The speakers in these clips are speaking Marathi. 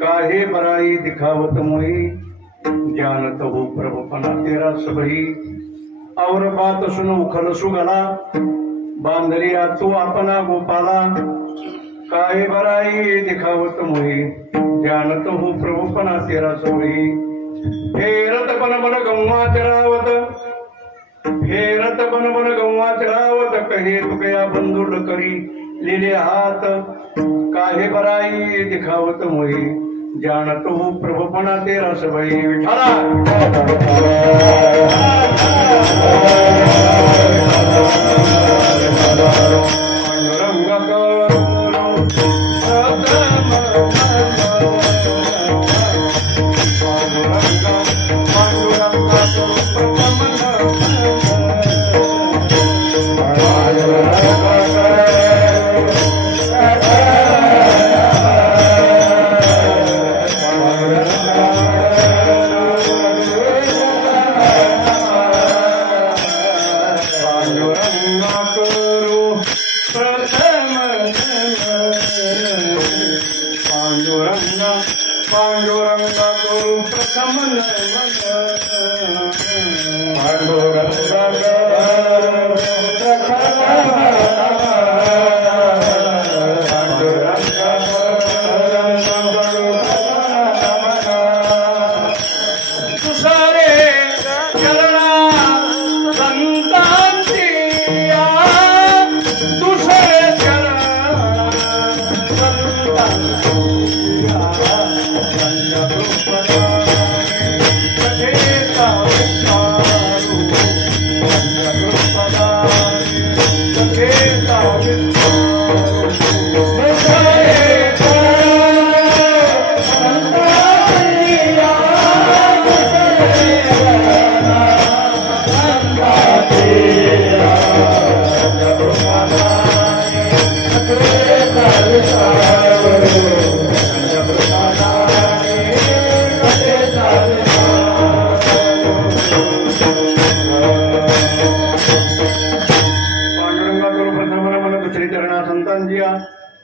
काहे बराई दिखावत मोही, जानत हो प्रभु पना तेरा सबही। और बात सुनो उखल सुगला, बांधरिया तू अपना गोपाला। काहे बराई दिखावत मोही, जानत हो प्रभु पना तेरा सबही। फेरत बन बन गौवा चरावत, फेरत बन बन गौवा चरावत। कहे तु गया बंधुल करी लेले हाथ। काहे बराई दिखावत मोही, जानत हो प्रभुपणा तेरा सबई। विठाला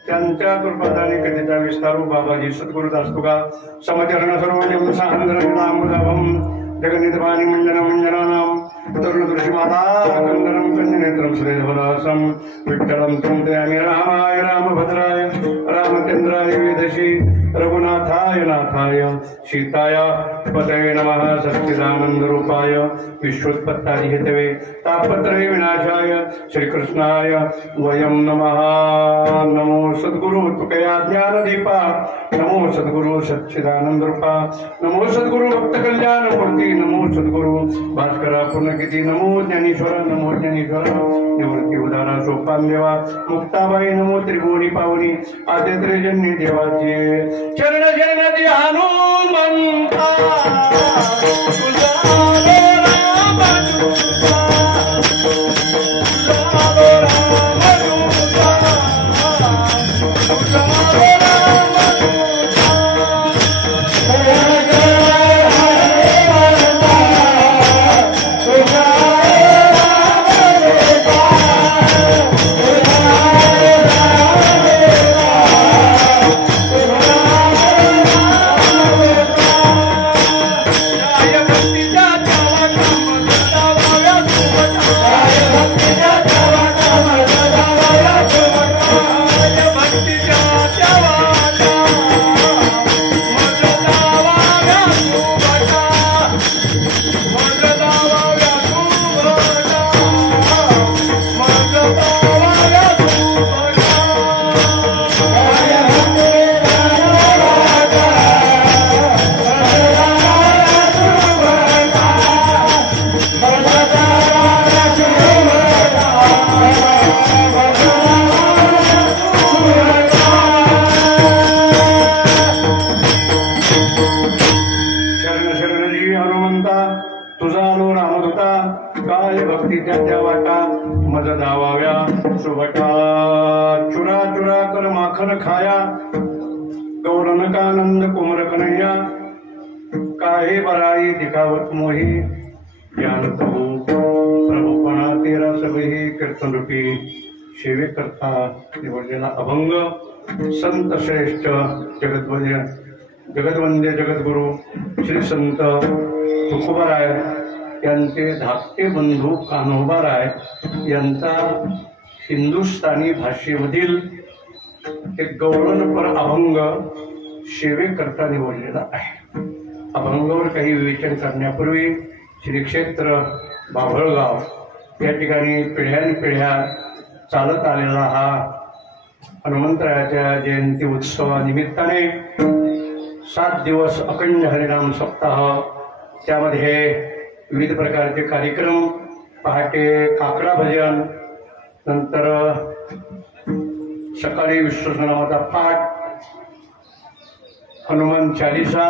त्यांच्या कृपादाने कधीचा विस्तारू बाबाजी सद्गुरुदास तुका समचरण सर्वजम साहंद्रम जगन्निधवानी मंजन मंजनानाम तरुण दृश्यमाला कंदरम कन्यनेत्रम सुरेधवरासम विठ्ठलम तं दयामि रामाय रामभद्राय रामचंद्राय वेदशी रघुनाथाय नाथाय सीताय पतये नमः सच्चिदानंद रूपाय विश्वोत्पत्तादि हेतवे तापत्रय विनाशाय श्रीकृष्णाय वयं नमः। नमो सद्गुरु तुकया ज्ञानदीपा नमो सद्गुरु सच्चिदानंद रूपा नमो सद्गुरु भक्त कल्याण मूर्ती नमो सद्गुरु भास्करा पूर्णकिती नमो ज्ञानेश्वर निवृत्ती उदारा सोपान देवा मुक्ताबाई नमो त्रिभुवनी पावनी आदित्र्यजन्य देवाचे चरण शरणती हनुमंता खाया गौरन कानंद कुमर कन्हैया काहे बराई दिखावत मोही जानत हो प्रभुपणा तेरा सबही कीर्तन रूपी सेवे करता निवडलेला अभंग संत श्रेष्ठ जगदवंद्य जगद्गुरु श्री संत तुकोबाराय यांचे धाकटे बंधू कान्होबाराय यांचा हिंदुस्थानी भाषेमधील एक गौरवपर अभंग सेवे करता निवडलेला आहे। अभंगावर काही विवेचन करण्यापूर्वी श्री क्षेत्र बाभळगाव या ठिकाणी पिढ्यानपिढ्या चालत आलेला हा हनुमंतरायाच्या जयंती उत्सवानिमित्ताने 7 दिवस अखंड हरिनाम सप्ताह, त्यामध्ये विविध प्रकारचे कार्यक्रम, पहाटे काकडा भजन, नंतर सकाळी विश्वसनामाचा पाठ, हनुमान चालीसा,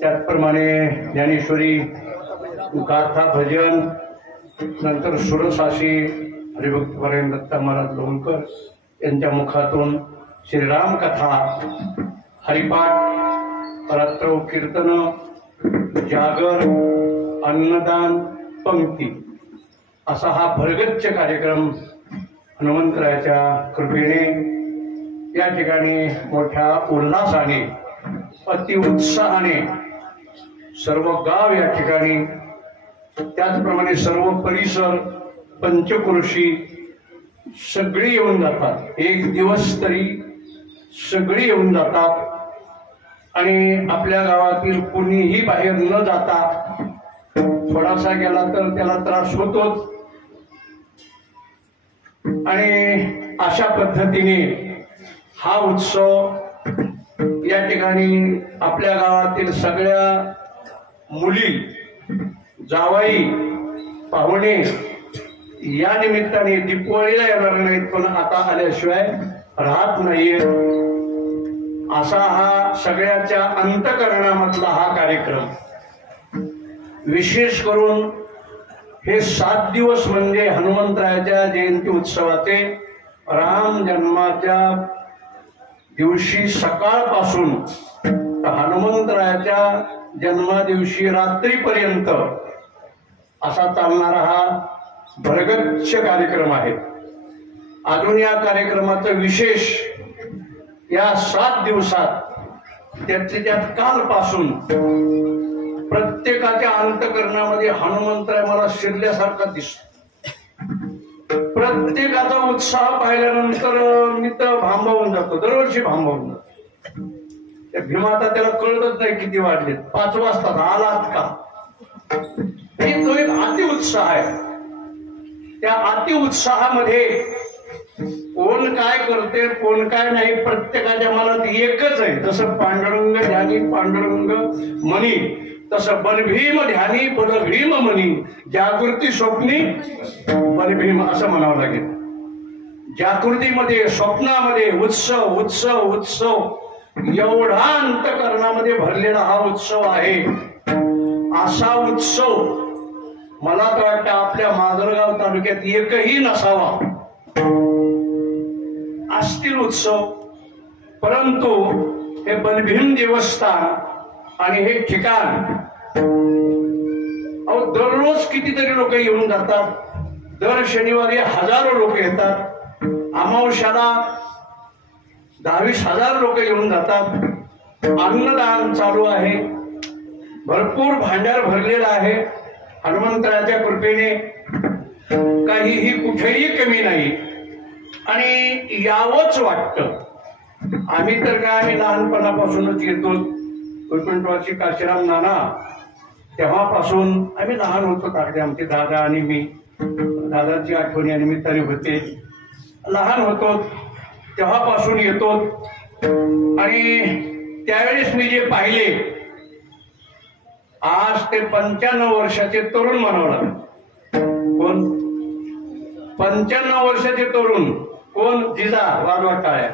त्याचप्रमाणे ज्ञानेश्वरी गाथा भजन, नंतर सुरसाशी हरिभक्तपरायण दत्ता महाराज लोणकर यांच्या मुखातून श्रीराम कथा, हरिपाठ, रात्र कीर्तन, जागर, अन्नदान, पंक्ती असा हा भरगच्च कार्यक्रम हनुमंतरायाच्या कृपेने या ठिकाणी मोठ्या उल्हासाने अतिउत्साहाने सर्व गाव या ठिकाणी, त्याचप्रमाणे सर्व परिसर, पंचक्रोशी सगळी येऊन जातात। एक दिवस तरी सगळी येऊन जातात आणि आपल्या गावातील कुणीही बाहेर न जाता, थोडासा गेला तर त्याला त्रास होतोच, आणि अशा पद्धतीने हा उत्सव या ठिकाणी आपल्या गावातील सगळ्या मुली, जावाई, पाहुणे या निमित्ताने दीपावलीला येणार नाहीत, पण आता आल्याशिवाय राहत नाहीये, असा हा सगळ्याच्या अंतःकरणामधला हा कार्यक्रम। विशेष करून हे 7 दिवस म्हणजे हनुमंतरायाच्या जयंती उत्सवाचे राम जन्माच्या दिवशी सकाळपासून हनुमंतरायाच्या जन्मादिवशी रात्रीपर्यंत असा चालणारा हा भरगच्च कार्यक्रम आहे। अजून या कार्यक्रमाचं विशेष या 7 दिवसात त्यात कालपासून प्रत्येकाच्या अंतकरणामध्ये हनुमंतराय मला शिरल्यासारखा दिसतो. प्रत्येकाचा उत्साह पाहिल्यानंतर मी तर भांबावून जातो, दरवर्षी भांबावून जातो. त्या भीमाता त्याला कळतच नाही किती वाजले, 5 वाजता आलात का. तो एक अतिउत्साह आहे. त्या अतिउत्साहामध्ये कोण काय करते कोण काय नाही प्रत्येकाच्या मनात एकच आहे. तसं पांडुरंग ध्यानी पांडुरंग मनी, तसं बलभीम ध्यानी बलभीम मनी, जागृती स्वप्नी बलभीम असं म्हणावं लागेल. जागृतीमध्ये स्वप्नामध्ये उत्सव उत्सव उत्सव एवढा अंतकरणामध्ये भरलेला हा उत्सव आहे. असा उत्सव मला तर वाटतं आपल्या माजलगाव तालुक्यात एकही नसावा. असतील उत्सव, परंतु हे बलभीम देवस्थान आणि हे ठिकाण दररोज कितीतरी लोक येऊन जातात. दर शनिवारी हजारो लोक येतात. अमावस्याला 10,000-20,000 लोक येऊन जातात. अन्नदान चालू आहे, भरपूर भांडार भरलेला आहे. हनुमंतराच्या कृपेने काहीही कुठेही कमी नाही आणि यावंच वाटतं. आम्ही तर काय, आम्ही लहानपणापासूनच येतो. वैकुंठवासी काशीराम नाना तेव्हापासून आम्ही लहान होतो. अगदी आमचे दादा आणि मी, दादाची आठवणी या निमित्ताने होते. लहान होतो तेव्हापासून येतो आणि त्यावेळेस मी जे पाहिले, आज ते 95 वर्षाचे तरुण म्हणावं लागेल. कोण 95 वर्षाचे तरुण? कोण? जिजा वाजवा टाळ्या.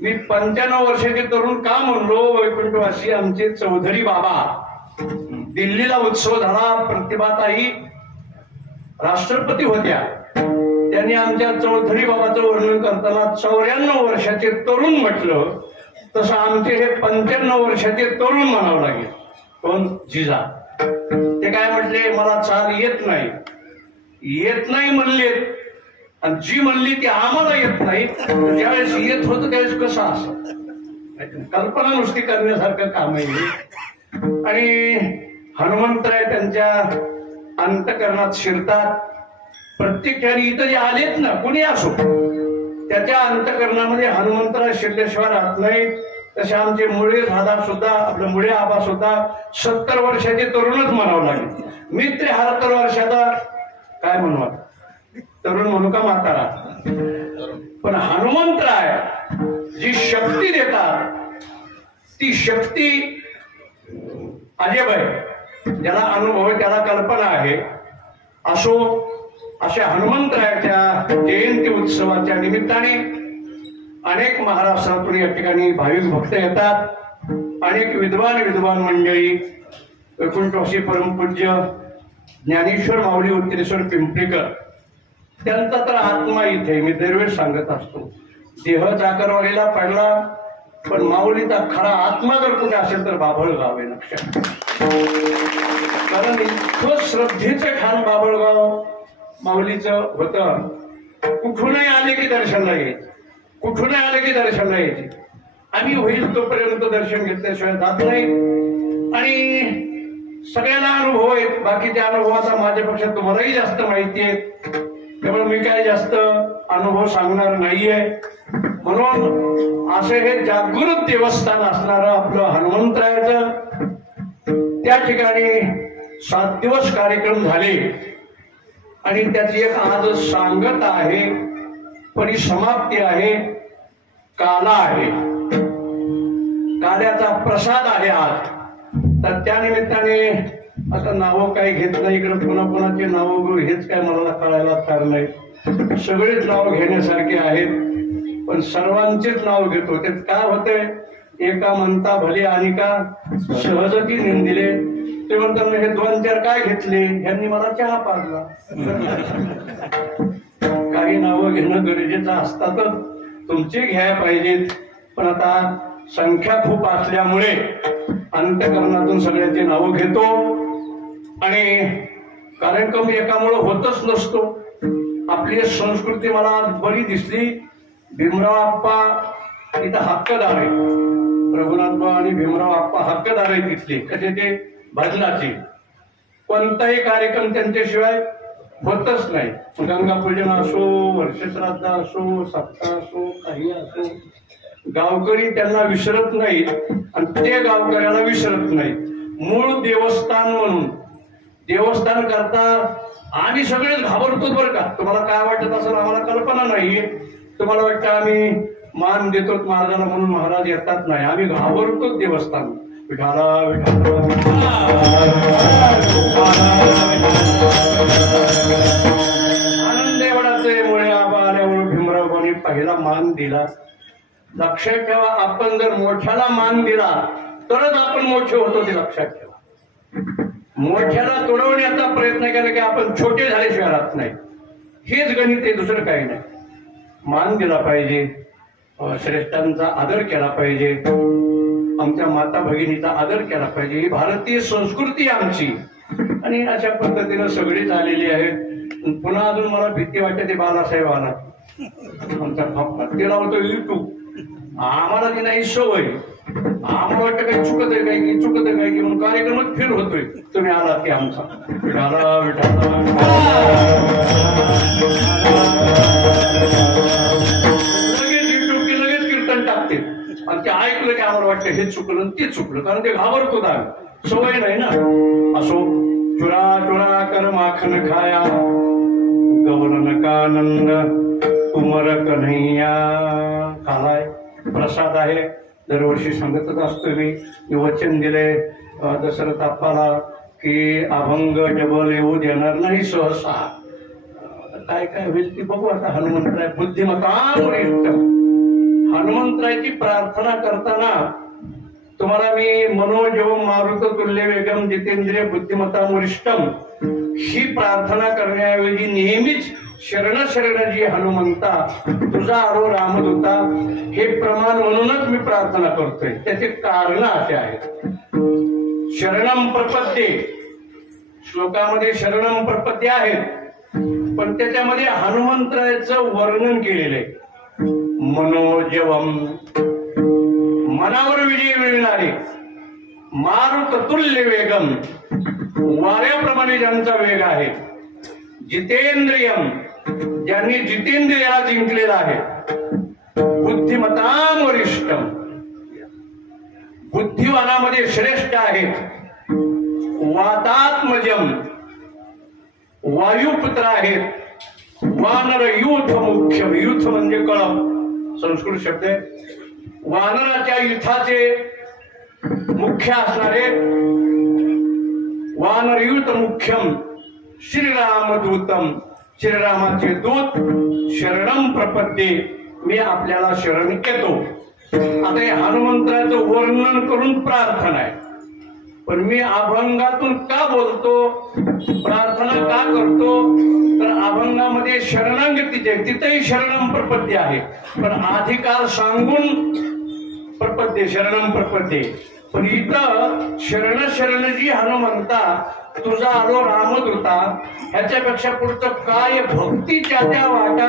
मी 95 वर्षाचे तरुण का म्हणलो? वैकुंठवासी आमचे चौधरी बाबा, दिल्लीला उत्सव झाला, प्रतिभाताई राष्ट्रपती होत्या. त्यांनी आमच्या चौधरी बाबाचं वर्णन करताना 94 वर्षाचे तरुण म्हटलं. तसं आमचे हे 95 वर्षाचे तरुण म्हणावं लागेल. कोण? जिजा. ते काय म्हटले, मला चाल येत नाही. येत नाही म्हणले, आणि जी म्हणली ती आम्हाला येत नाही. ज्यावेळेस येत होतं त्यावेळेस कसं असं, कल्पना नुसती करण्यासारखं काम आहे. आणि हनुमंतराय त्यांच्या अंतकरणात शिरतात. प्रत्येक ठिकाणी इथं जे आलेत ना, कुणी असो, त्याच्या अंतकरणामध्ये हनुमंतराय शिरल्याशिवाय राहत नाही. तसे आमचे मुळे दादा सुद्धा, आपले मुळे आबा सुद्धा 70 वर्षाचे तरुणच म्हणावं लागेल. मी 73 वर्षाचा काय म्हणू, तरुण म्हणू का म्हातारा? पण हनुमंतराय जी शक्ती देतात ती शक्ती अजब आहे. ज्याला अनुभव आहे त्याला कल्पना आहे. असो, अशा हनुमंतरायाच्या जयंती उत्सवाच्या निमित्ताने अनेक महाराष्ट्रातून या ठिकाणी भाविक भक्त येतात. अनेक विद्वान मंडळी, वैकुंठवासी परमपूज्य ज्ञानेश्वर माऊली उत्तरेश्वर पिंपरीकर, त्यांचा तर आत्मा इथे, मी दरवेळेस सांगत असतो. देह चाकरवाडीला पडला, पण माऊलीचा खरा आत्मा जर कुठे असेल तर बाभळगाव आहे लक्षात. कारण इतकं श्रद्धेचं ठाण बाभळगाव माऊलीचं होतं. कुठूनही आले की दर्शनला यायचे, कुठूनही आले की दर्शनला यायचे. आम्ही होईल तोपर्यंत दर्शन घेतल्याशिवाय जात नाही. आणि सगळ्यांना अनुभव आहेत. बाकीच्या अनुभव आता माझ्यापेक्षा तुम्हालाही जास्त माहिती आहे, त्यामुळे मी काय जास्त अनुभव सांगणार नाहीये. म्हणून असं हे जागृत देवस्थान असणारं आपलं हनुमंतरायाचं, त्या ठिकाणी 7 दिवस कार्यक्रम झाले आणि त्याची एक आज सांगत आहे, परिसमाप्ती आहे, काला आहे, काल्याचा प्रसाद आहे आज. तर त्या निमित्ताने आता नावं काही घेत नाही, इकडे कोणाकोणाचे नावं हेच काय मला कळायला तयार नाही. सगळेच नाव घेण्यासारखे आहेत, पण सर्वांचेच नाव घेतो. त्यात काय होतंय, एका म्हणता भले आणि का सहजकी निंदिले. ते म्हणतात हे 2-4 काय घेतले, यांनी मला चहा पाजला. काही नावं घेणं गरजेचं असतातच, तुमचे घ्यायला पाहिजेत. पण आता संख्या खूप असल्यामुळे अंतकरणातून सगळ्यांची नावं घेतो आणि कार्यक्रम एकामुळे होतच नसतो. आपली संस्कृती मला आज बरी दिसली. भीमराव आप्पा इथं हक्कदार आहे. रघुनाथ भाऊ आणि भीमराव आप्पा हक्कदार आहे तिथले. कसे ते भजनाचे कोणताही कार्यक्रम त्यांच्याशिवाय होतच नाही. गंगापूजन असो, वर्षश्राद्ध असो, सप्ताह असो, काही असो, गावकरी त्यांना विसरत नाहीत आणि ते गावकऱ्याला विसरत नाहीत. मूळ देवस्थान म्हणून देवस्थान करता आम्ही सगळेच घाबरतो बरं का. तुम्हाला काय वाटत असेल आम्हाला कल्पना नाहीये. तुम्हाला वाटतं आम्ही मान देतो महाराजांना म्हणून महाराज येतात, नाही. आम्ही घाबरतो देवस्थान. विठाला आनंद एवढाचे मुळे आबा आल्यावर भीमरावबांनी पहिला मान दिला. लक्षात ठेवा, आपण जर मोठ्याला मान दिला तरच आपण मोठे होतो, ते लक्षात ठेवा. मोठ्याला तुडवण्याचा प्रयत्न केला की आपण छोटे झाल्याशिवाय राहत नाही. हेच गणित आहे, दुसरं काही नाही. मान दिला पाहिजे, श्रेष्ठांचा आदर केला पाहिजे, आमच्या माता भगिनीचा आदर केला पाहिजे. ही भारतीय संस्कृती आमची. आणि अशा पद्धतीनं सगळी झालेली आहेत. पुन्हा अजून मला भीती वाटते ते बालासाहेब आला आमचा बाप्पा ते लावतो युट्यूब. आम्हाला ती नाही सवय. आम्हाला वाटतं काही चुकत आहे काय की चुकत आहे काय की म्हणून कार्यक्रमात फेल होतोय. तुम्ही आलात की आमचा विठाला विठाला लगेच युट्यूब की लगेच कीर्तन टाकते आणि ते ऐकलं की आम्हाला वाटतं हे चुकलं ते चुकलं, कारण ते घाबरतो आम्ही, सवय नाही ना. असो, चुरा चुरा कर माखन खाया, गवलन कानंद तुमर कन्हैया. खालाय प्रसाद आहे, दरवर्षी सांगतच असतो मी. वचन दिले दशरथ अप्पाला की अभंग डबल येऊ देणार नाही सहसा. काय काय होईल ती बघू आता. हनुमंतराय बुद्धिमत्ता हनुमंतरायची प्रार्थना करताना तुम्हाला मी मनोजव मारुत तुल्य वेगम जितेंद्रिय बुद्धिमत्ता वरिष्ठम ही प्रार्थना करण्याऐवजी नेहमीच शरण शरण जी हनुमंता तुझा आरो रामदूता हे प्रमाण म्हणूनच मी प्रार्थना करतोय. त्याचे कारण असे आहेत. शरणम प्रपद्ये श्लोकामध्ये शरणम प्रपद्ये आहेत, पण त्याच्यामध्ये हनुमंतरायचं वर्णन केलेलं आहे. मनोजवम मनावर विजय मिळणारे, मारुत तुल्य वेगम वाऱ्याप्रमाणे ज्यांचा वेग आहे, जितेंद्रियम ज्यांनी जितेंद्रियाला जिंकलेला आहे, बुद्धिमताम वरिष्ठम बुद्धिवानामध्ये श्रेष्ठ आहेत, वातात्मजम वायुपुत्र आहेत, वानर युथ मुख्य युथ म्हणजे कळप संस्कृत शब्द आहे. वानराच्या युथाचे मुख्य असणारे वानरयुत मुख्यम श्रीरामदूतम श्रीरामाचे दूत शरणम प्रपद्ये मी आपल्याला शरण येतो. आता हे हनुमंतराचं वर्णन करून प्रार्थना आहे, पण मी अभंगातून का बोलतो, प्रार्थना का करतो, तर अभंगामध्ये शरणागतीचे तिथेही शरणम प्रपद्ये आहे, पण अधिकार सांगून प्रपद्ये शरणम प्रपद्ये. पण इथं शरण शरणजी हनुमंता तुझा आलो रामदूता ह्याच्यापेक्षा पुढचं काय, भक्तीच्या त्या वाटा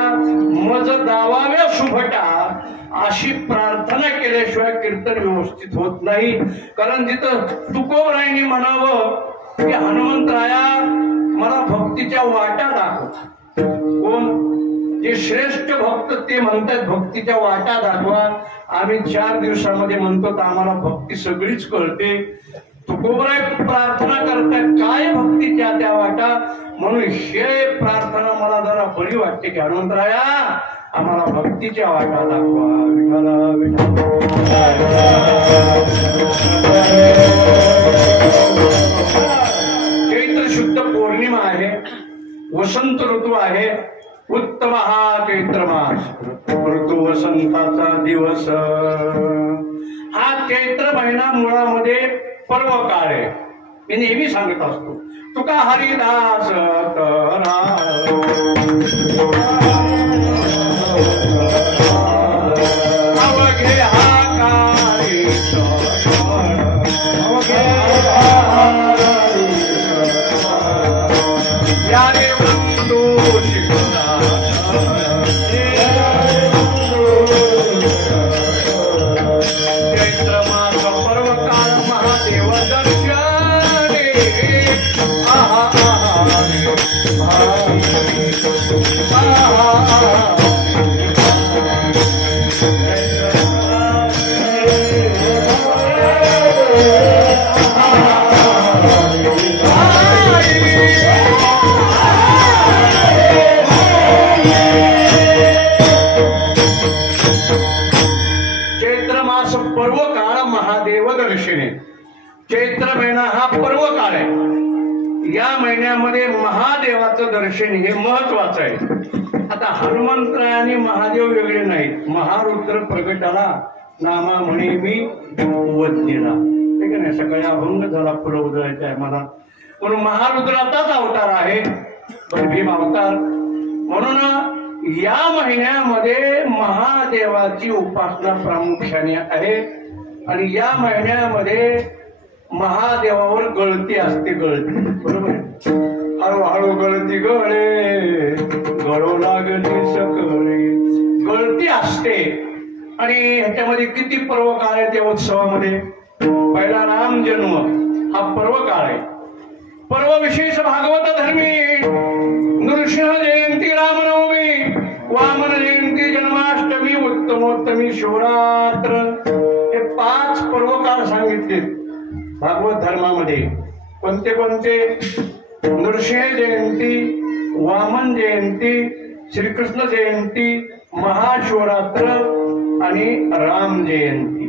मज दावाव्या शुभटा अशी प्रार्थना केल्याशिवाय कीर्तन व्यवस्थित होत नाही. कारण तिथं तुकोबरायांनी म्हणावं की हनुमंतराया मला भक्तीच्या वाटा दाखव. कोण? जे श्रेष्ठ भक्त ते म्हणतात भक्तीच्या वाटा दाखवा. आम्ही 4 दिवसामध्ये म्हणतो तर आम्हाला भक्ती सगळीच कळते. तुकोबराय प्रार्थना करतात काय भक्तीच्या त्या वाटा, म्हणून हे प्रार्थना मला जरा बरी वाटते की हनुमंतराया आम्हाला भक्तीच्या वाटा दाखवा. चैत्र शुद्ध पौर्णिमा आहे, वसंत ऋतू आहे, उत्तम हा चैत्र मास, ऋतू वसंताचा दिवस. हा चैत्र महिना मुळामध्ये पर्व काळ आहे. मी नेहमी सांगत असतो तुका हरिदास अवघे हा काळी चैत्र मास पर्व काळ महादेव दर्शने आहा आहा चैत्र मास पर्व काळ महादेव दर्शने चैत्र महिना हा पर्व काळ आहे. या महिन्यामध्ये महादेवाचं दर्शन हे महत्वाचं आहे. आता हनुमंत आणि महादेव वेगळे नाहीत. महारुद्र प्रगटाला नामा म्हणे मी वज्ञेला, ठीक आहे ना. सकाळी अभंग झाला पुढे उजळायचा आहे मला, म्हणून महारुद्राचाच अवतार आहे भीम अवतार. म्हणून या महिन्यामध्ये महादेवाची उपासना प्रामुख्याने आहे. आणि या महिन्यामध्ये महादेवावर गळती असते. गळती बरोबर आहे. हळूहळू गळती गळे गळू लागली सकळे, गळती असते. आणि ह्याच्यामध्ये किती पर्व काळ आहे त्या उत्सवामध्ये. पहिला राम जन्म हा पर्व काळ आहे. पर्व विशेष भागवत धर्मी नृसिंह जयंती रामनवमी वामन जयंती जन्माष्टमी उत्तमोत्तमी शिवरात्र हे 5 पर्व काळ सांगितले भागवत धर्मामध्ये. कोणते कोणते? नृसिंह जयंती, वामन जयंती, श्रीकृष्ण जयंती, महाशिवरात्र आणि राम जयंती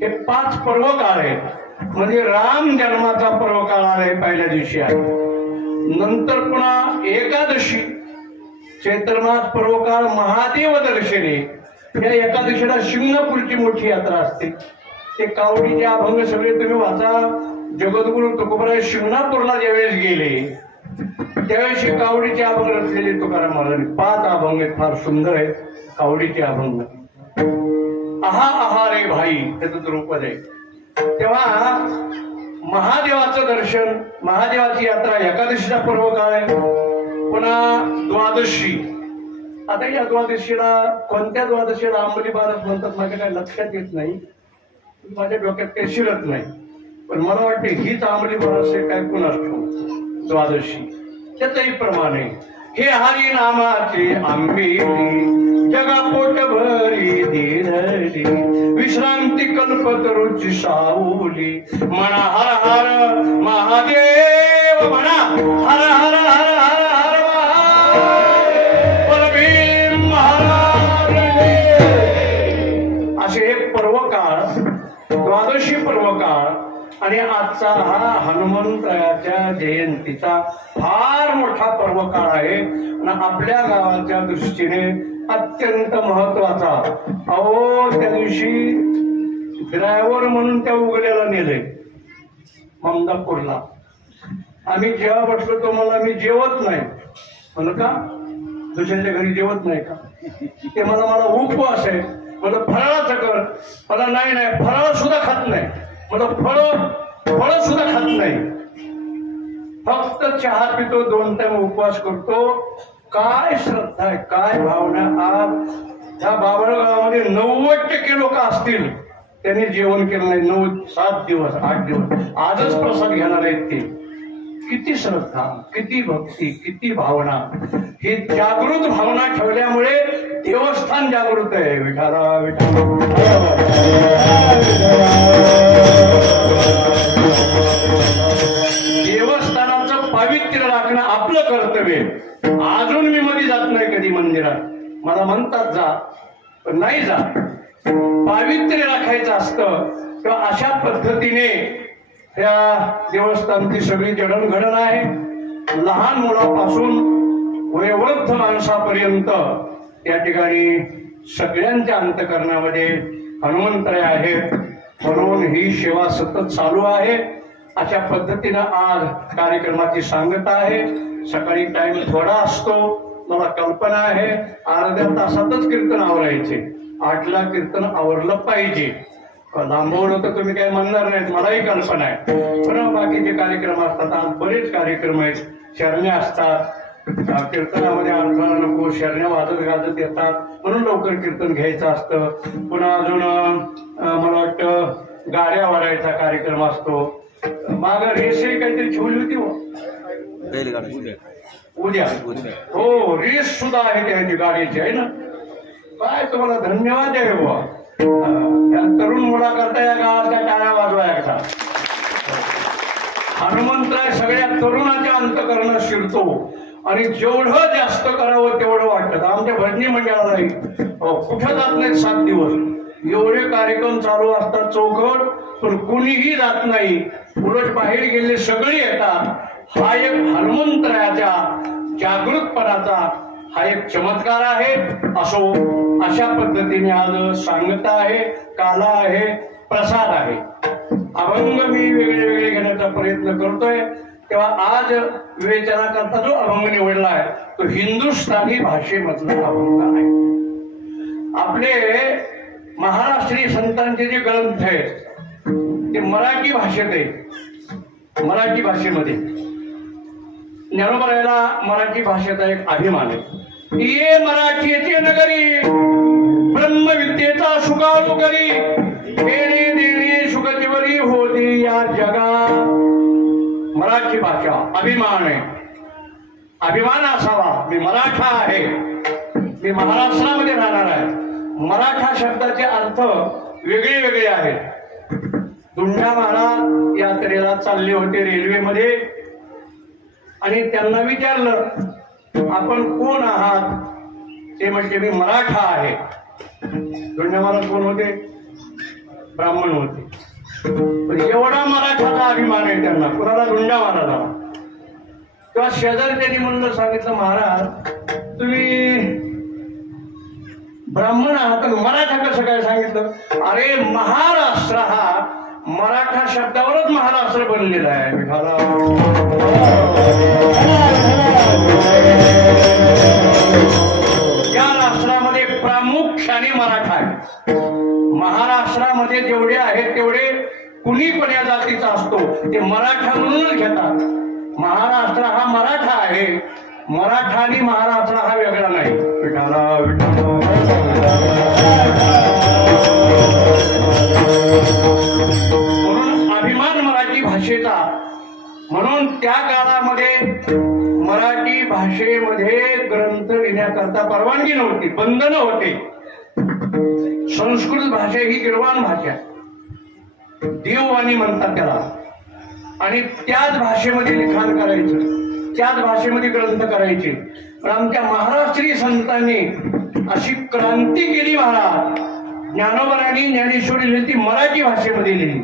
हे 5 पर्व काळ आहेत. म्हणजे राम जन्माचा पर्व काळ आहे पहिल्या दिवशी आहे. नंतर पुन्हा एकादशी चैत्रमास पर्व काळ महादेव दर्शने. या एकादशीला शिंगणापूरची मोठी यात्रा असते. ते कावडीचे अभंग सगळे तुम्ही वाचा. जगद्गुरु तुकोबराय शिंगणापूरला ज्यावेळेस गेले त्यावेळेस कावडीचे अभंग रचलेले तुकाराम महाराजांनी 5 अभंग आहेत. फार सुंदर आहेत कावडीचे अभंग. आहा आहा रे भाई त्याचं रूपच आहे. तेव्हा महादेवाचं दर्शन, महादेवाची यात्रा एकादशीचा पर्व काळ आहे. पुन्हा द्वादशी. आता या द्वादशीला कोणत्या द्वादशीला अंमली बारस म्हणतात माझ्या काही लक्षात येत नाही, माझ्या डोक्यात काही शिरत नाही. पण मला वाटते हीच अंमली बारस आहे काय कुणास ठाऊक द्वादशी. त्याचंही प्रमाण आहे. हे हरी नामाचे आंबेली जगा पोट भरी धीरली विश्रांती कल्पतरुची सावली म्हणा हर हर महादेव म्हणा हर हर हर हर हर महादेव महाराज. असे हे पर्व काळ, द्वादशी पर्व काळ. आणि आजचा हा हनुमंतरायाच्या जयंतीचा फार मोठा पर्व काळ आहे आणि आपल्या गावाच्या दृष्टीने अत्यंत महत्वाचा. अहो त्या दिवशी ड्रायव्हर म्हणून त्या उघड्याला नेले ममदापूरला. आम्ही जेव्हा बसलो तो मला मी जेवत नाही म्हणलं का दुसऱ्याच्या घरी जेवत नाही का. ते मला उपवास आहे. मला फराळाचं कर. मला नाही फराळ सुद्धा खात नाही. मला फळ सुद्धा खात नाही. फक्त चहा पितो. 2 टाइम उपवास करतो. काय श्रद्धा आहे, काय भावना. आज ह्या बाबळगावामध्ये 90% लोक असतील त्यांनी जेवण केलं नाही. 7 दिवस 8 दिवस आजच प्रसाद घेणार आहेत ते. किती श्रद्धा, किती भक्ती, किती भावना. ही जागृत भावना ठेवल्यामुळे देवस्थान जागृत आहे. विठाला विठाला. देवस्थानाचं पावित्र्य राखणं आपलं कर्तव्य. अजून मी मध्ये जात नाही कधी मंदिरात. मला म्हणतात जा, पण नाही जा. पावित्र्य राखायचं असतं. तेव्हा अशा पद्धतीने त्या देवस्थानची सगळी जडणघडण आहे. लहान मुलापासून वयोवृद्ध माणसापर्यंत या ठिकाणी सगळ्यांच्या अंतःकरणामध्ये हनुमंतराय आहेत. म्हणून ही सेवा सतत चालू आहे. अशा पद्धतीनं आज कार्यक्रमाची सांगता आहे. सकाळी टाइम थोडा असतो, मला कल्पना आहे अर्ध्या तासातच कीर्तन आवरायचे. 8ला कीर्तन आवरलं पाहिजे. लांबवलं तर तुम्ही काही म्हणणार नाहीत, मलाही कल्पना आहे. पण बाकीचे कार्यक्रम असतात. आज बरेच कार्यक्रम आहेत. शरण्या असतात, कीर्तनामध्ये अडथळा नको, शरण्या वाजत गाजत येतात म्हणून लवकर कीर्तन घ्यायचं असतं. पुन्हा अजून मला वाटतं गाड्या वाढायचा कार्यक्रम असतो. माग रेसही काहीतरी ठेवली होती उद्या. हो, रेस सुद्धा आहे त्याची गाडीची, आहे ना. काय तुम्हाला धन्यवाद आहे बुवा. त्या तरुण मुलाकरता या गावाच्या टाळ्या वाजवा एकदा. हनुमंतराय सगळ्या तरुणाच्या अंतकरणात शिरतो आणि जेवढं जास्त करावं तेवढं वाटतं. आमच्या भजनी मंडळालाही कुठं जात नाहीत 7 दिवस. एवढे कार्यक्रम चालू असतात चौकड, पण कुणीही जात नाही. उलट बाहेर गेले सगळे येतात. हा एक हनुमंतरायाच्या जागृतपणाचा हा एक चमत्कार आहे. असो, अशा पद्धतीने आज सांगता आहे, काला आहे, प्रसाद आहे. अभंग मी वेगळे वेगळे घेण्याचा प्रयत्न करतोय. तेव्हा आज विवेचना करता जो अभंग निवडला आहे तो हिंदुस्थानी भाषेमधला अभंग आहे. आपले महाराष्ट्रीय संतांचे जे ग्रंथ आहेत ते मराठी भाषेत आहे. मराठी भाषेमध्ये ज्ञानोबरायाला मराठी भाषेचा एक अभिमान आहे. ये मराठीचे नगरी, ब्रह्मविद्येचा सुगाळू करी, देणे देणे सुखजीवरी होती या जगा. मराठी भाषा अभिमान आहे. अभिमान असावा, मी मराठा आहे, मी महाराष्ट्रामध्ये राहणार आहे. मराठा शब्दाचे अर्थ वेगळे वेगळे आहेत. दुंडा महाराज यात्रेला चालले होते रेल्वेमध्ये आणि त्यांना विचारलं आपण कोण आहात. ते म्हणजे मी मराठा आहे. दुंडा महाराज कोण होते? ब्राह्मण होते. पण एवढा मराठाचा अभिमान आहे त्यांना, कुणाला? दुंडा महाराजाला. तेव्हा शेजारच्यानी म्हणून सांगितलं महाराज तुम्ही ब्राह्मण आहात, मराठा कसं काय सांगितलं? अरे महाराष्ट्र हा मराठा शब्दावरच महाराष्ट्र बनलेला आहे. या राष्ट्रामध्ये प्रामुख्याने मराठा आहे. महाराष्ट्रामध्ये जेवढे आहेत तेवढे कुणी पण या जातीचा असतो ते मराठा म्हणूनच घेतात. महाराष्ट्र हा मराठा आहे. मराठा आणि महाराष्ट्र हा वेगळा नाही. म्हणून अभिमान मराठी भाषेचा. म्हणून त्या काळामध्ये मराठी भाषेमध्ये ग्रंथ लिहिण्याकरता परवानगी नव्हती, बंधनं होते. संस्कृत भाषा ही गिरवाण भाषा, देववाणी म्हणतात त्याला, आणि त्याच भाषेमध्ये लिखाण करायचं, त्याच भाषेमध्ये ग्रंथ करायचे. पण आमच्या महाराष्ट्रीय संतांनी अशी क्रांती केली महाराज. ज्ञानोबरायांनी ज्ञानेश्वरी लिहिली ती मराठी भाषेमध्ये लिहिली.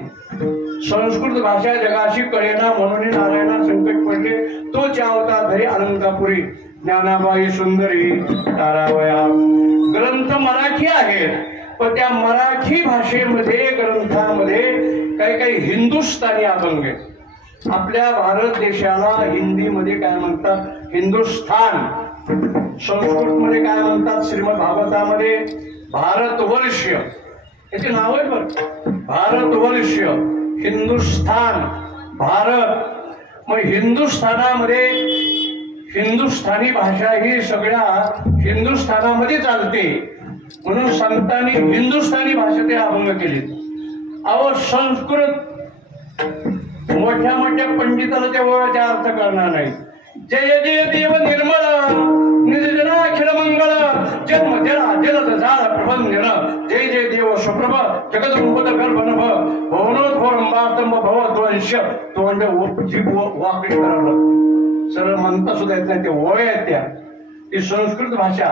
संस्कृत भाषा जगाशी कळेना म्हणून नारायणा संकट पडले, तो चावता धरी अलंकापुरी, ज्ञानाबाई सुंदरी तारावया. ग्रंथ मराठी आहेत, पण त्या मराठी भाषेमध्ये ग्रंथामध्ये काही काही हिंदुस्थानी अभंग आहेत. आपल्या भारत देशाला हिंदीमध्ये काय म्हणतात? हिंदुस्थान. संस्कृतमध्ये काय म्हणतात? श्रीमद भागवतामध्ये भारतवर्ष, याचे नाव आहे बरं. भारतवर्ष, हिंदुस्थान, भारत. मग हिंदुस्थानामध्ये हिंदुस्थानी भाषा ही सगळ्या हिंदुस्थानामध्ये चालते. म्हणून संतांनी हिंदुस्थानी भाषेत अभंग केले. अहो संस्कृत मोठ्या मोठ्या पंडिताला त्या ओळाचा अर्थ करणार नाही. जय जय देव निर्मळ निजनाखिल मंगळ जन्म जरा जलद झाला प्रबंधन, जय जय देव सुप्रभ जगदंबद गर्भनभ भवनोद्भवंबातंब भवध्वंश. तो म्हणजे जीभ वाकडी करावं, सरळ म्हणता सुद्धा येत नाही. ते ओळ आहेत त्या. ती संस्कृत भाषा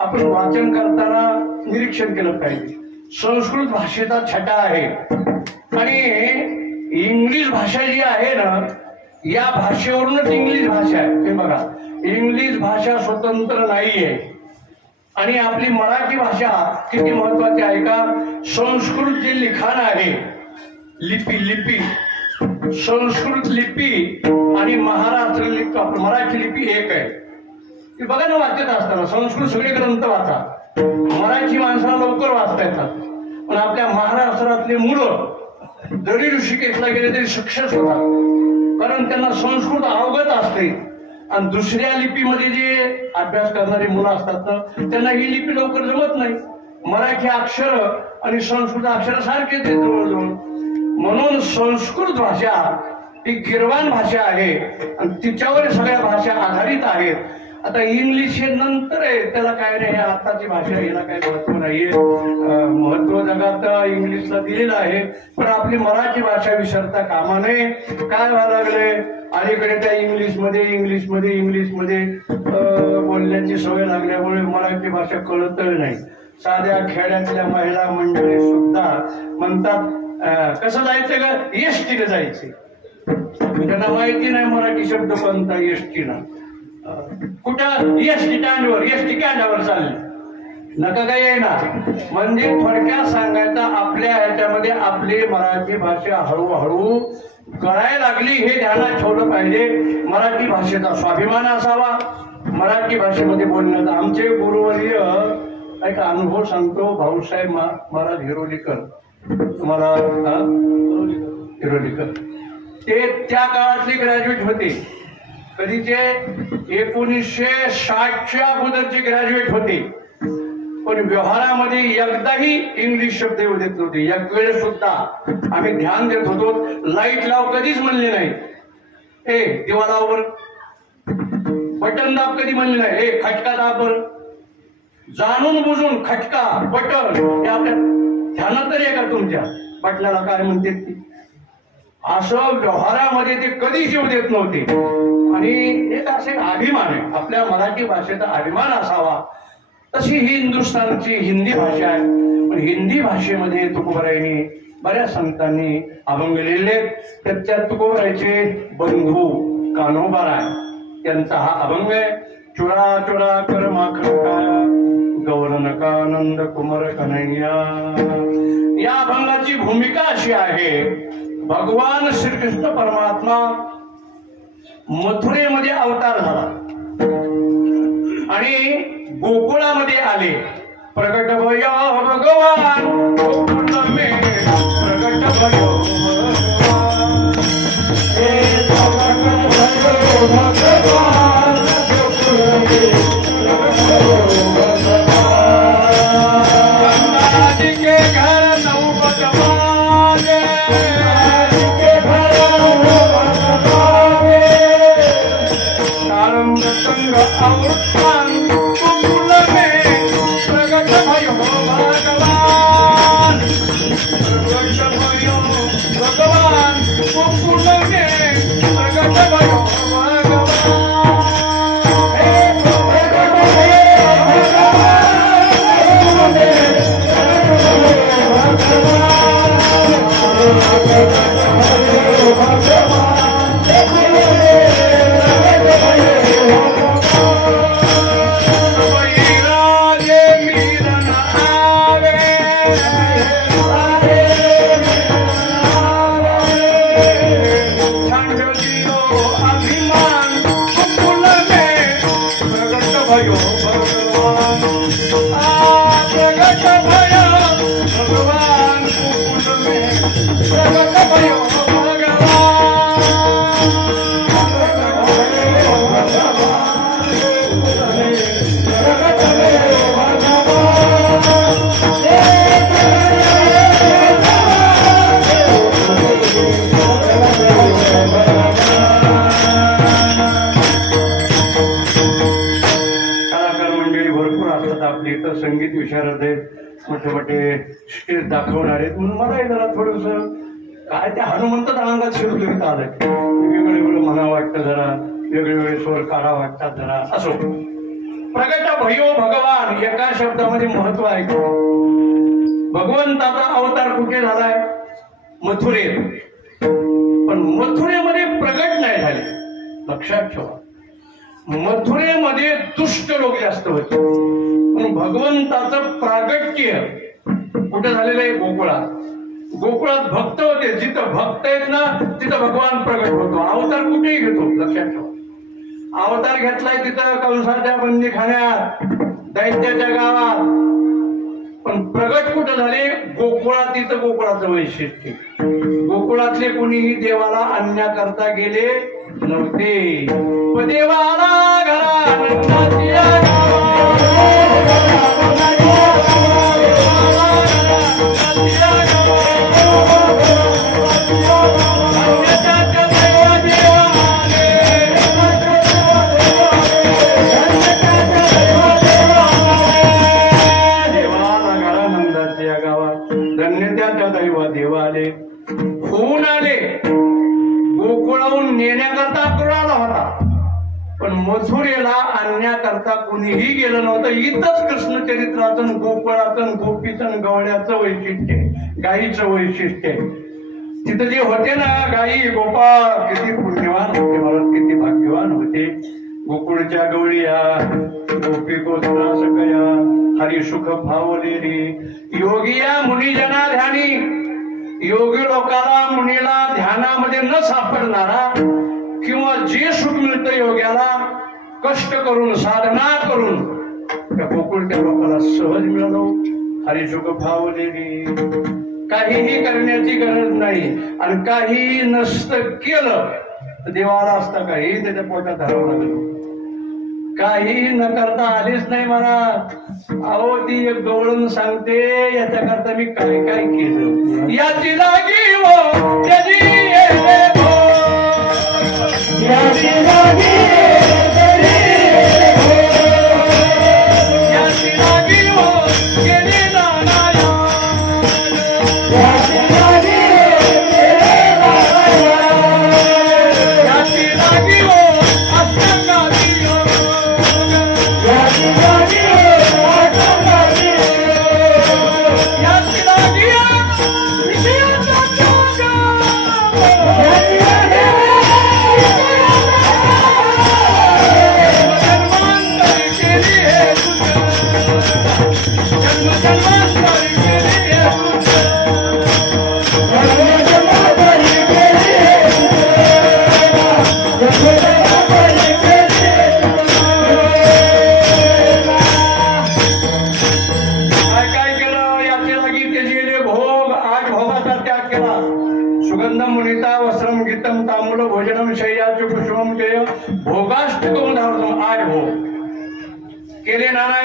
आपण वाचन करताना निरीक्षण केलं पाहिजे. संस्कृत भाषेचा छटा आहे. आणि इंग्लिश भाषा जी आहे ना, या भाषेवरूनच इंग्लिश भाषा आहे. हे बघा, इंग्लिश भाषा स्वतंत्र नाहीये. आणि आपली मराठी भाषा किती महत्वाची आहे का? संस्कृत जे लिखाण आहे, लिपी, संस्कृत लिपी आणि महाराष्ट्र लिपी, मराठी लिपी एक आहे. ती बघा ना, वाचत असताना संस्कृत सगळे ग्रंथ वाचा, मराठी माणसाला लवकर वाचता येतात. पण आपल्या महाराष्ट्रातली मुलं जरी ऋषिकेशला गेले तरी सक्सेस होतात, कारण त्यांना संस्कृत अवगत असते. आणि दुसऱ्या लिपीमध्ये जे अभ्यास करणारी मुलं असतात ना त्यांना ही लिपी लवकर जमत नाही. मराठी अक्षर आणि संस्कृत अक्षर सारखेच आहेत जवळजवळ. म्हणून संस्कृत भाषा ही गिरवाण भाषा आहे आणि तिच्यावर सगळ्या भाषा आधारित आहेत. आता इंग्लिश हे नंतर आहे, त्याला काय नाही, आताची भाषा याला काही महत्व नाहीये. महत्व जगात इंग्लिशला दिलेलं आहे, पण आपली मराठी भाषा विसरता कामा नये. काय व्हायला लागले अलीकडे त्या इंग्लिशमध्ये बोलण्याची सवय लागल्यामुळे मराठी भाषा कळत नाही. साध्या खेड्यातल्या महिला मंडळी सुद्धा म्हणतात कसं जायचं का, एसटीने जायचे. त्यांना माहिती नाही मराठी शब्द कोणता एसटीनं. कुठं एसटी स्टँडवर, एसटी कॅन्डावर चालले नका काय येईना. म्हणजे थोडक्यात सांगायचं आपल्या ह्याच्यामध्ये आपली मराठी भाषा हळूहळू कळायला लागली हे ध्यानात ठेवलं पाहिजे. मराठी भाषेचा स्वाभिमान असावा. मराठी भाषेमध्ये बोलण्याचा आमचे गुरुवर्य एक अनुभव सांगतो. भाऊसाहेब महाराज हिरोलीकर, तुम्हाला हिरोलीकर ते त्या काळातले ग्रॅज्युएट होते. कधीचे 1960च्या अगोदरचे ग्रॅज्युएट होते. पण व्यवहारामध्ये एकदाही इंग्लिश शब्द येऊ देत नव्हते. एक वेळेस सुद्धा आम्ही ध्यान देत होतो, लाईट लाव कधीच म्हणले नाही. दिवा लाव बर, बटन दाब कधी म्हणले नाही. खटका दाब बर, जाणून बुजून खटका बटन हे आपल्या ध्यानात तरी आहे का तुमच्या? बटनाला काय म्हणते ती? असं व्यवहारामध्ये ते कधीच येऊ देत नव्हते. आणि एक असे अभिमान आहे, आपल्या मराठी भाषेचा अभिमान असावा. तशी ही हिंदुस्थानची हिंदी भाषा आहे. पण हिंदी भाषेमध्ये तुकोबारायांनी बऱ्याच संतांनी अभंग लिहिले. त्याच्यात तुकोबारायचे बंधू कान्होबाराय त्यांचा हा अभंग आहे. चुरा चुरा कर माखन काया गौरन कानंद कुमार कन्हैया. या अभंगाची भूमिका अशी आहे, भगवान श्रीकृष्ण परमात्मा मथुरेमध्ये अवतार झाला आणि गोकुळामध्ये आले. प्रगट भयो भगवान गोकुळ में प्रगट भयो भगवान, हे प्रगट भयो भगवान गोकुळ में प्रगट भयो भगवान. गंगाजी के घर नौबत मांगे, संग अवतान गोकुल में प्रगट भयो भगवान, प्रगट भयो भगवान गोकुल में प्रगट भयो भगवान. हे प्रगट भयो भगवान. संगीत विशारद आहेत, मोठे मोठे स्टेज दाखवणार आहेत. म्हणून मला जरा थोडस काय त्या हनुमंत अंगात शिरत आलंय. वेगळं वेगळं म्हणा वाटतं, जरा वेगळे वेगळे स्वर काढा वाटतात जरा. असो, प्रगट भयो भगवान एका शब्दामध्ये महत्व आहे. भगवंताचा अवतार कुठे झालाय? मथुरेत. पण मथुरेमध्ये प्रगट नाही झाले, लक्षात ठेवा. मथुरेमध्ये दुष्ट लोक जास्त होते. पण भगवंताचं प्रागट्य कुठे झालेलं आहे? गोकुळात. गोकुळात भक्त होते. जिथं भक्त आहेत ना तिथं भगवान प्रगट होतो. अवतार कुठेही घेतो, लक्षात ठेवा. अवतार घेतलाय तिथं कंसाच्या बंदीखान्यात, दैत्याच्या गावात. पण प्रगट कुठं झाले? गोकुळात. तिथं गोकुळाचं वैशिष्ट्य. गोकुळातले कुणीही देवाला आणण्याकरता गेले नव्हते. देवाला घरा नंदाच्या होऊन आले. गोकुळाहून नेण्याकरता आला होता, पण मथुरेला आणण्याकरता कुणीही गेलं नव्हतं. इथंच कृष्णचरित्राचं गोकुळाचं गोपीचं गवळ्याचं वैशिष्ट्य, गाईचं वैशिष्ट्य. तिथं जे होते ना गाई गोपाळ किती पुण्यवान होते, मला किती भाग्यवान होते. गोकुळच्या गवळीया गोपी गोत्रा सकया हरी सुख भावलेली. योगिया मुनिजना ध्यानी, योगी लोकाला मुनीला ध्यानामध्ये न सापडणारा किंवा जे सुख मिळतं योग्याला कष्ट करून साधना करून त्या गोकुळच्या लोकांना सहज मिळालं. हरिसुख भावलेली. काहीही करण्याची गरज नाही, आणि काही नसतं केलं तर देवाला असतं काही त्याच्या पोटात धरावं लागलं. काही न करता आलीच नाही मला. अहो ती एक गवळण सांगते, याच्याकरता मी काय काय केलं. याची लागी हो त्याची केले. नाना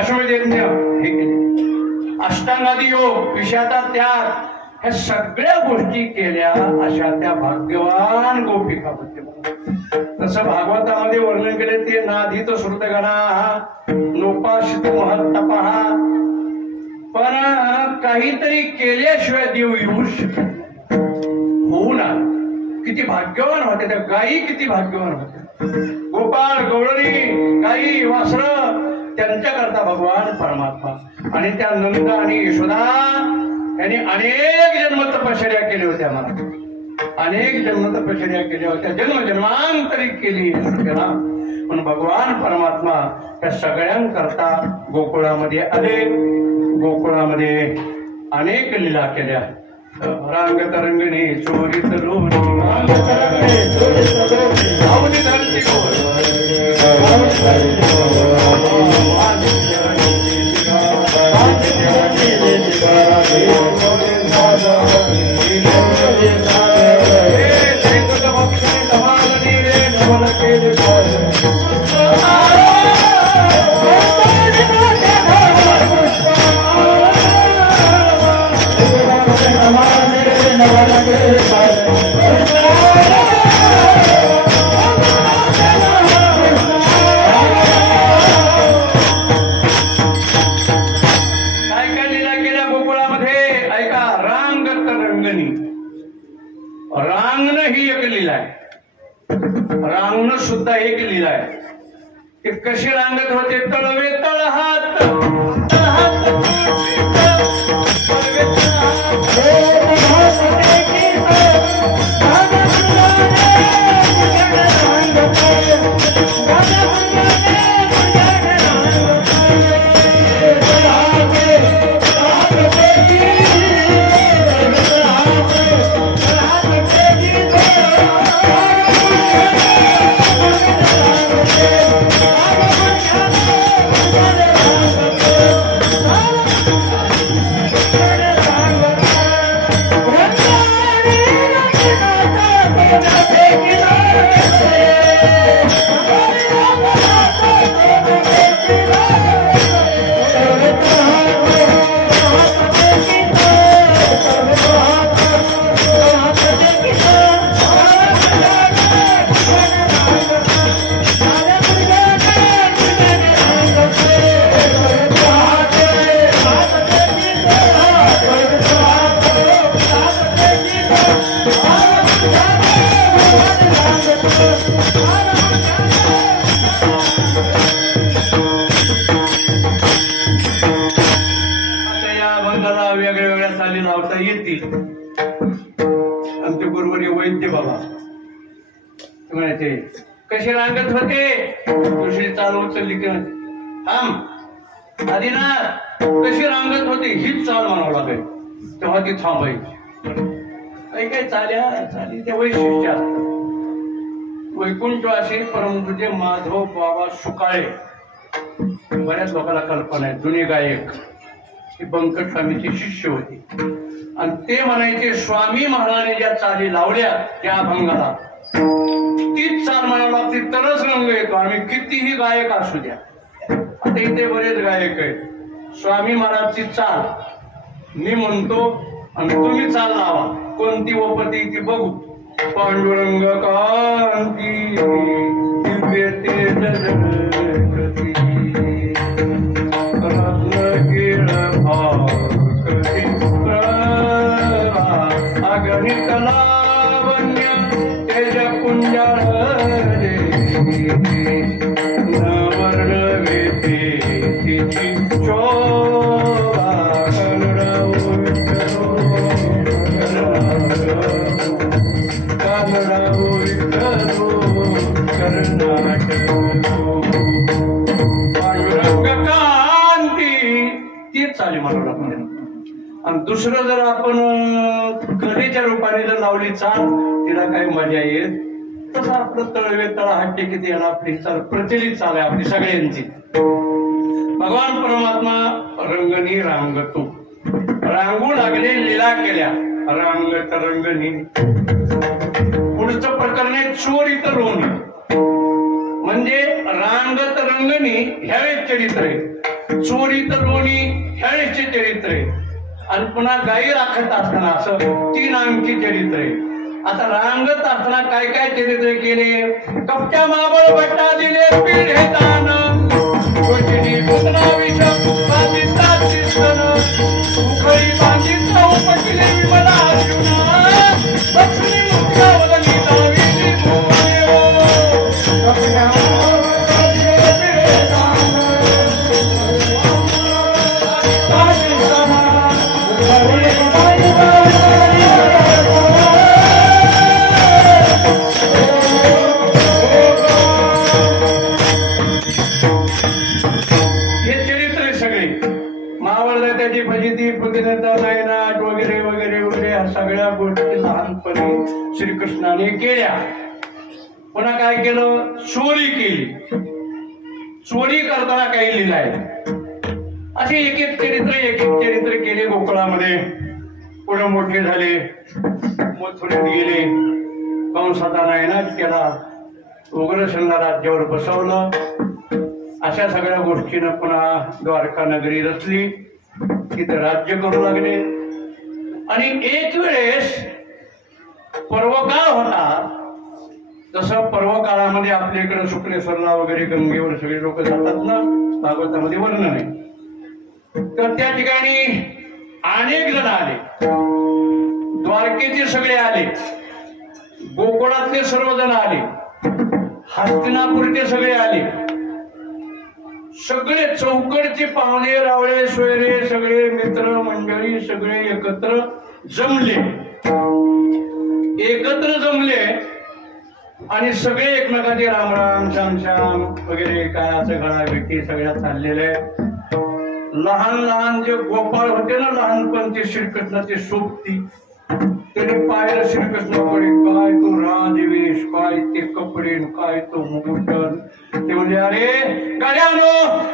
अश्वमेधयज्ञ हे केले. अष्टांगादी योग, विषयाचा त्याग, ह्या सगळ्या गोष्टी केल्या अशा त्या भाग्यवान गोपिका होते. तसं भागवतामध्ये वर्णन केले ते नाधीत श्रुतगणा नोपाशित महत्तपहा. पण काहीतरी केल्याशिवाय देव येऊ शकत होऊ ना. किती भाग्यवान होते त्या गायी, किती भाग्यवान होते. गोपाळ गवळणी गाई वासर त्यांच्याकरता भगवान परमात्मा. आणि त्या नंद आणि यशोदा यांनी अनेक जन्म तपश्चर्या केल्या होत्या. मला अनेक जन्म तपश्चर्या केल्या होत्या, जन्मजन्मांतरी केली यशोदेला. पण भगवान परमात्मा त्या सगळ्यांकरता गोकुळामध्ये आले. गोकुळामध्ये अनेक लीला केल्या. रांग तरंगणी चोरीत लोणी रांगण ही एक लीला आहे. रांगण सुद्धा एक लीला आहे. ते कशी रांगत होते. तळवे तळहात रांगत होते, दुसरी चाल उचलली की थांब आदिनाथ, कशी रांगत होती हीच चाल म्हणावं लागेल, तेव्हा ती थांबायची. काही काही चाली ते वैशिष्ट्य असतं. वैकुंठवासी परमपूज्य माधव बाबा सुकाळे, बऱ्याच लोकांना कल्पना आहे, जुने गायक, ही बंकट स्वामीची शिष्य होती. आणि ते म्हणायचे स्वामी महाराजांनी ज्या चाली लावल्या त्या अभंगाला तीच चाल म्हणावं लागते तरच रंग येतो. आम्ही कितीही गायक असू द्या, आता इथे बरेच गायक आहेत, स्वामी महाराजची चाल मी म्हणतो आणि तुम्ही चाल लावा, कोणती वपती ती बघू. पांडुरंग कांती दिव्य तेज जगती, रत्नगिर भाकरी अगणित लावण्य तेज कुंजळ नवर्ण तिची शोभा चाली म्हणावं लागते. आणि दुसरं जर आपण कलेच्या रूपाने जर लावली चाल, तिला काही मजा येत. तसं आपलं तळवे तळहाट्टे किती याला आपली चाल प्रचलित चाल आहे आपली सगळ्यांची. भगवान परमात्मा रंगणी रांगतो, रांगू लागले लीला केल्या रांगत रंगणी. पुढचं प्रकरण आहे चोरीत रोणी, म्हणजे रांगत रंगणी ह्यावेळेस चरित्र आहे, चोरीत रोणी ह्यावेळेसचे चरित्र आहे. आणि पुन्हा गाई राखत असताना असं 3 अंकी चरित्र आहे. आता रांगत असताना काय काय चरित्र केले. कपट्या माबळ बट्टा दिले पिढे दान, गोष्टी पुतना विष बाधिता चिस्तन, उखळी बांधिता उपटिले विमला अर्जुना, लक्ष्मी मुक्तावली दाविली भूदेव. कपट्या वगैरे वगैरे वगैरे ह्या सगळ्या गोष्टी लहानपणी श्रीकृष्णाने केल्या. पुन्हा काय केलं, चोरी केली. चोरी करताना काही लिहिलंय. असे एक एक चरित्र केले गोकुळामध्ये. पुढे मोठे झाले, मथुरेत गेले, कंसाचा नायनाट केला, उग्रसेनला राज्यावर बसवलं. अशा सगळ्या गोष्टीनं पुन्हा द्वारका नगरी रचली, तिथे राज्य करू लागले. आणि एक वेळेस पर्वकाळ होता. तसं पर्वकाळामध्ये आपल्या इकडे शुक्लेश्वरला वगैरे गंगेवर सगळे लोक जातात ना, भागवतामध्ये वर्णन आहे. तर त्या ठिकाणी अनेक जण आले, द्वारकेचे सगळे आले, गोकुळातले सर्वजण आले, हस्तिनापूरचे सगळे आले. सगळे चौकडचे पाहुणे रावळे सोयरे सगळे मित्र मंडळी सगळे एकत्र जमले आणि सगळे एकमेकाचे राम राम श्याम श्याम वगैरे काय असं गळा भेटी सगळ्या चाललेले. लहान लहान जे गोपाळ होते ना लहानपणचे श्रीकृष्णाचे सोबती, त्याने पाहिलं श्रीकृष्णाकडे, काय तो राजवेश, काय ते कपडे, काय तो मुकुटन. ते म्हणजे अरे गड्यानो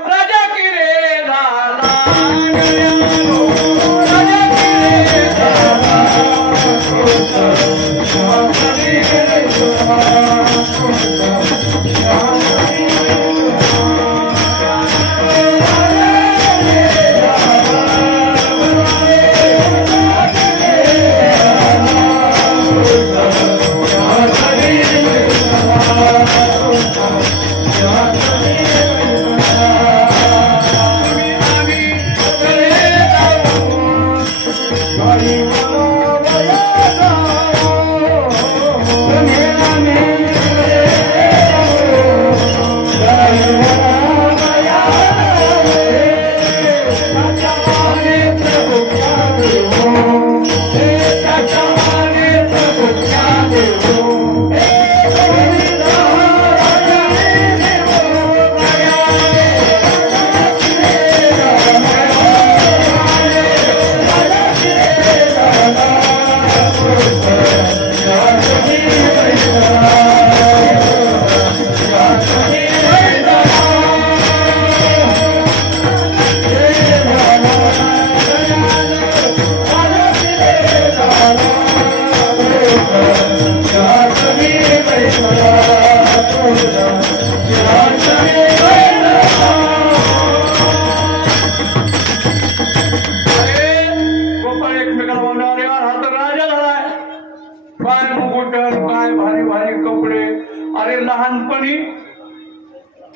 राजा की रे झाला, गड्यानो राजा की रे झाला,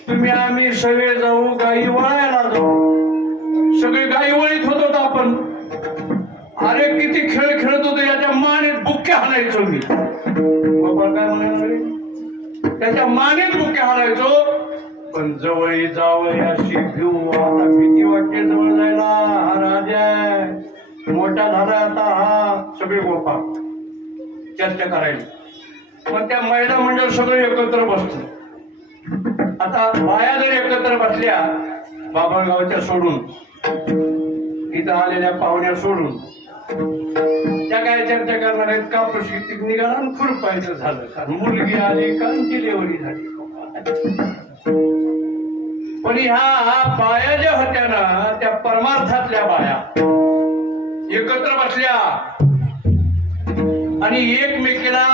तुम्ही आम्ही सगळे जाऊ गाई वळायला जाऊ. सगळे गाई वळीत होतो आपण. अरे किती खेळ खेळत होतो, याच्या मानेत बुक्के हाणायचो मी. बाबा काय म्हणाले, त्याच्या मानेत बुक्के हाणायचो. पण जवळ जावं अशी घेऊ, आता भीती वाटते जवळ जायला. हा राजा मोठा झाला आता, हा सगळे गोपा चर्चा करायला. मग त्या महिला मंडळ सगळे एकत्र बसतो. आता बाया जर एकत्र बसल्या, बाबळगावच्या सोडून, इथं आलेल्या पाहुण्या सोडून, त्या काय चर्चा करणार आहेत का प्रशिक्षित निघाला खुरपायचं झालं, कारण मुलगी आली का डिलिव्हरी झाली. पण ह्या बाया ज्या होत्या ना, त्या परमार्थातल्या बाया एकत्र बसल्या आणि एकमेकीला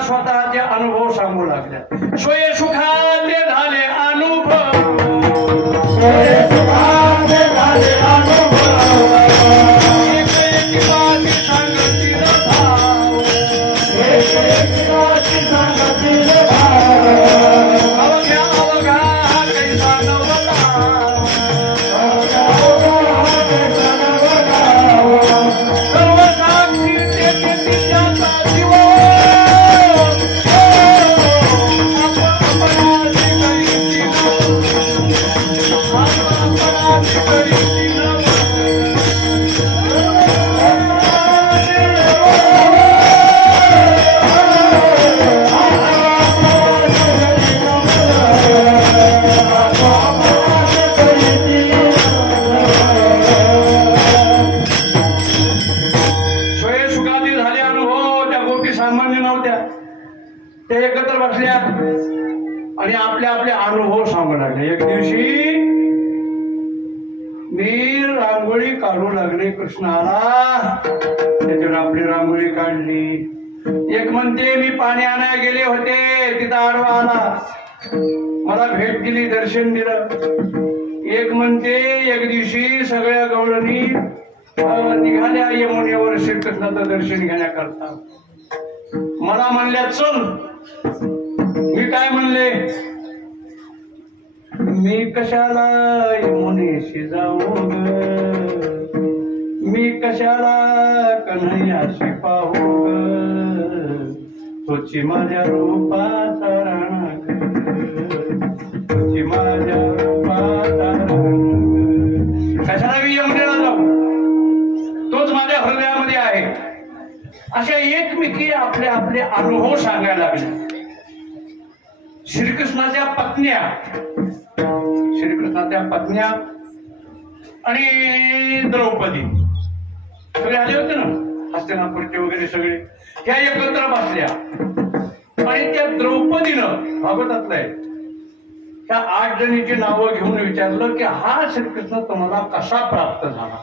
स्वतःचे अनुभव सांगू लागल्या. सोय सुखाचे झाले अनुभव, सोय सुखाचे झाले अनुभव, एकमेकीला सांगतील भाव, एकमेकीला सांगतील भाव. अवघ्या अवघा कैसा नवला, अवघ्या अवघा कैसा नवला, सर्व साक्षी त्याचे तिच्याचा जीव. ते एकत्र बसल्या आणि आपले आपले अनुभव सांगू लागले. एक दिवशी मी रांगोळी काढू लागले, कृष्ण आला, त्याच्यावर आपली रांगोळी काढली. एक म्हणते मी पाणी आणायला गेले होते, तिथं आडवा आला, मला भेट दिली, दर्शन दिलं. एक म्हणते एक दिवशी सगळ्या गवळणी निघाल्या यमुनेवर श्रीकृष्णाचं दर्शन घेण्याकरता. मला म्हणल्या चल. मी काय म्हणले, मी कशाला यमुनेशी जाऊ ग, मी कशाला कन्हैयाशी पाहू ग, तुझी माझ्या रूपाचा राणा ग, तुझी माझ्या रूपाचा राणा. कशाला मी यमुनेला जाऊ, तोच माझ्या हृदयामध्ये आहे. अशा एकमेकी आपले आपले अनुभव सांगायला लागले. श्रीकृष्णाच्या पत्न्या, श्रीकृष्णाच्या पत्न्या आणि द्रौपदी सगळे आले होते ना, हस्तिनापूरचे वगैरे सगळे, त्या एकत्र बसल्या. आणि त्या द्रौपदीनं भागवतातलं आहे, त्या 8 जणीची नावं घेऊन विचारलं की हा श्रीकृष्ण तुम्हाला कसा प्राप्त झाला.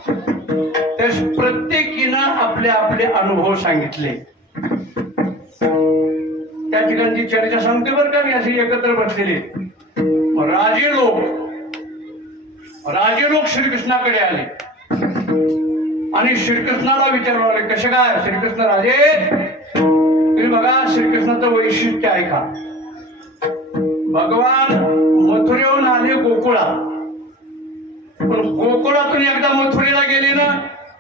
त्या प्रत्येकीनं आपले आपले अनुभव सांगितले. त्या ठिकाणची चर्चा सांगते बरं का मी, अशी एकत्र बसलेली. राजे लोक श्रीकृष्णाकडे आले आणि श्रीकृष्णाला विचारलं आले, कसे काय श्रीकृष्ण राजे, तुम्ही बघा श्रीकृष्णाचं वैशिष्ट्य आहे का. भगवान मथुरेहून आले गोकुळात, पण गोकुळातून एकदा मथुरेला गेले ना,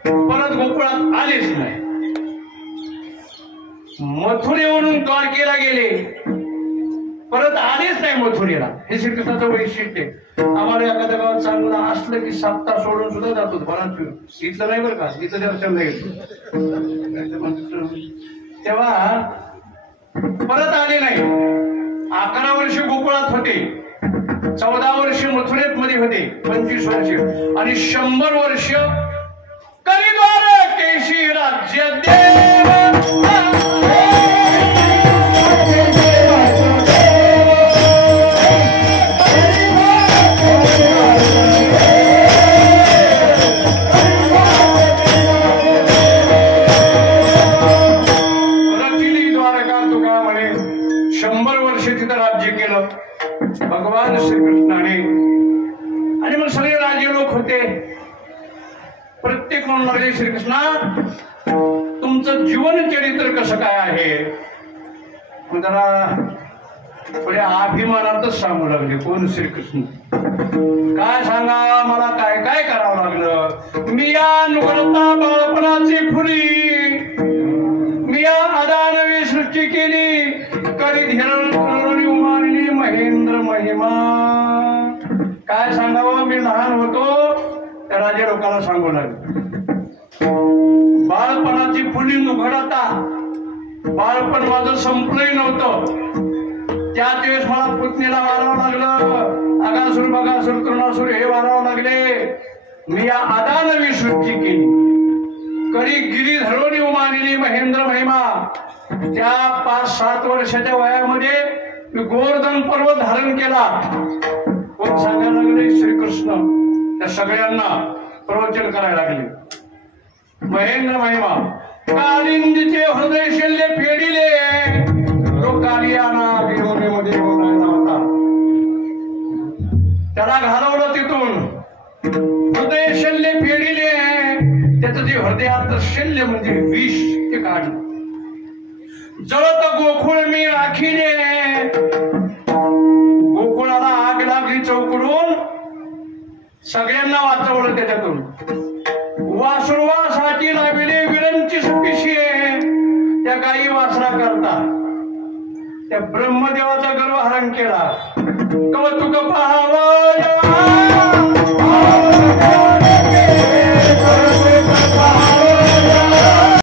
परत गोकुळात आलेच नाही. मथुरेवरून द्वारकेला गेले, परत आलेच नाही मथुरेला. हे श्रीकृष्णाचं वैशिष्ट्य. आम्हाला एखाद्या गावात चांगलं असलं की 7 तास सोडून सुद्धा जातो बराच वेळ. इथलं नाही बरं का, इथं दर्शन नाही तेव्हा परत आले नाही. 11 वर्ष गोकुळात होते, 14 वर्ष मथुरेत मध्ये होते, 25 वर्ष आणि 100 वर्ष कलिद्वार केशी राज्य देव. भगवान श्रीकृष्णाने आणि मग सगळे राजे लोक होते. प्रत्येक म्हणून लागले, श्रीकृष्णा तुमचं जीवन चरित्र कसं काय आहे. जरा पुढे अभिमानातच सांगू लागले कोण श्रीकृष्ण काय सांगा मला काय काय करावं लागलं मी या नुकलता बाळपणाची फुली मी या अदानवी सृष्टी केली करी धीरण उमारली महेंद्र महिमा काय सांगावं मी लहान होतो त्या राजा लोकांना सांगू लागले बाळपणाची फुली नुघडता बाळपण माझं संपलंही नव्हतं त्याच वेळेस मला पुतणीला मारावं लागलं अगासुर बगासुर तृणासुर हे मारावं लागले मी या अदानवी सृष्टी केली करी गिरी धरोनी उमानिली महेंद्र महिमा त्या 5-7 वर्षाच्या वयामध्ये मी गोवर्धन पर्वत धारण केला कोण सांगायला लागले श्रीकृष्ण त्या सगळ्यांना प्रवचन करायला लागले महेंद्र महिमा कालिंदीचे हृदय शल्य फेडिले तो कालियाना गिरोनीमध्ये होणार होता त्याला घालवलं तिथून हृदय शल्य फेडिले त्याचं जे हृदयात शल्य म्हणजे विष ते काढलं जळत गोकुळ मी राखीने गोकुळाला आग लागली चौकडून सगळ्यांना वाचवलं त्याच्यातून वासुरवासाठी लाविले विरंची पिशी त्या गायी वासरा करता त्या ब्रह्मदेवाचा गर्व हरण केला कौतुक पाहावं